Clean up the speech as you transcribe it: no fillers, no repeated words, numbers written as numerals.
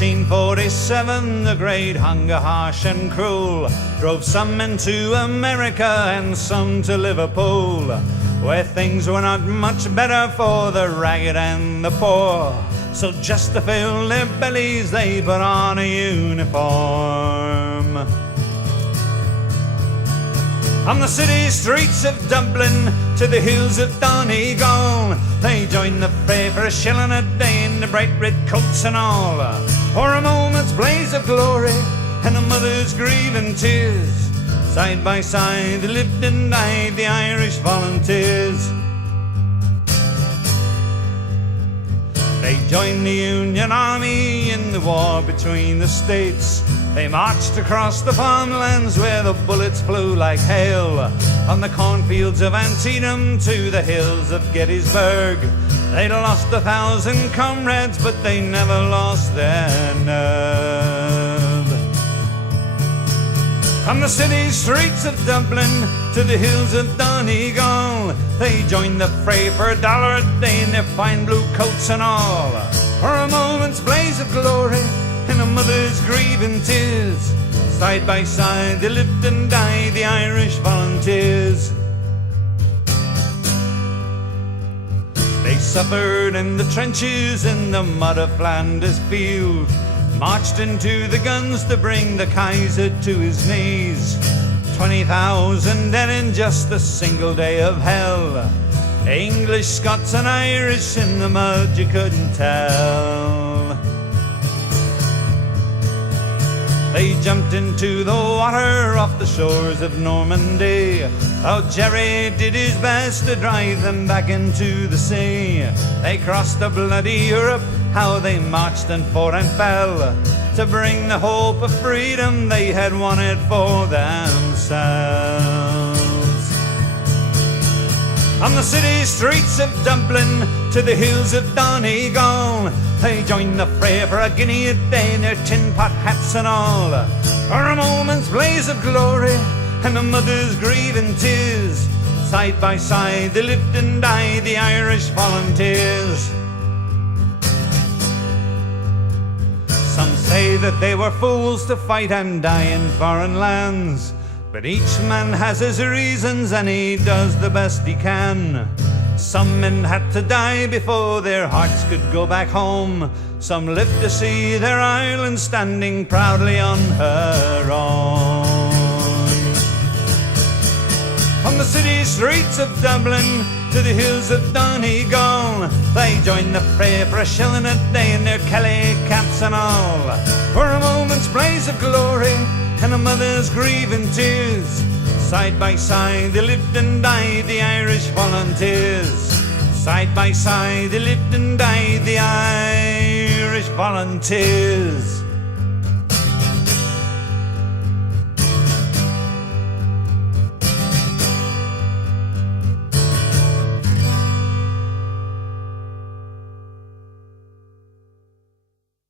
1847, the great hunger, harsh and cruel, drove some men to America and some to Liverpool, where things were not much better for the ragged and the poor. So just to fill their bellies they put on a uniform. On the city streets of Dublin to the hills of Donegal, they joined the fray for a shilling a day in the bright red coats and all, for a moment's blaze of glory and a mother's grieving tears. Side by side they lived and died, the Irish volunteers. They joined the Union Army in the war between the states. They marched across the farmlands where the bullets flew like hail, on the cornfields of Antietam to the hills of Gettysburg. They'd lost 1,000 comrades, but they never lost their nerve. From the city streets of Dublin to the hills of Donegal, they joined the fray for $1 a day in their fine blue coats and all, for a moment's blaze of glory and a mother's grieving tears. Side by side they lived and died, the Irish volunteers. They suffered in the trenches in the mud of Flanders field, marched into the guns to bring the Kaiser to his knees. 20,000 dead in just a single day of hell, English, Scots and Irish in the mud you couldn't tell. They jumped into the water off the shores of Normandy. Oh, Jerry did his best to drive them back into the sea. They crossed the bloody Europe, how they marched and fought and fell, to bring the hope of freedom they had wanted for themselves. On the city streets of Dublin to the hills of Donegal, they joined the fray for a guinea a day in their tin pot hats and all, for a moment's blaze of glory and a mother's grieving tears. Side by side they lived and died, the Irish volunteers. Some say that they were fools to fight and die in foreign lands, but each man has his reasons and he does the best he can. Some men had to die before their hearts could go back home. Some lived to see their island standing proudly on her own. From the city streets of Dublin to the hills of Donegal, they joined the fray for a shilling a day in their Kelly caps and all, for a moment's blaze of glory and a mother's grieving tears. Side by side they lived and died, the Irish volunteers. Side by side they lived and died, the Irish volunteers.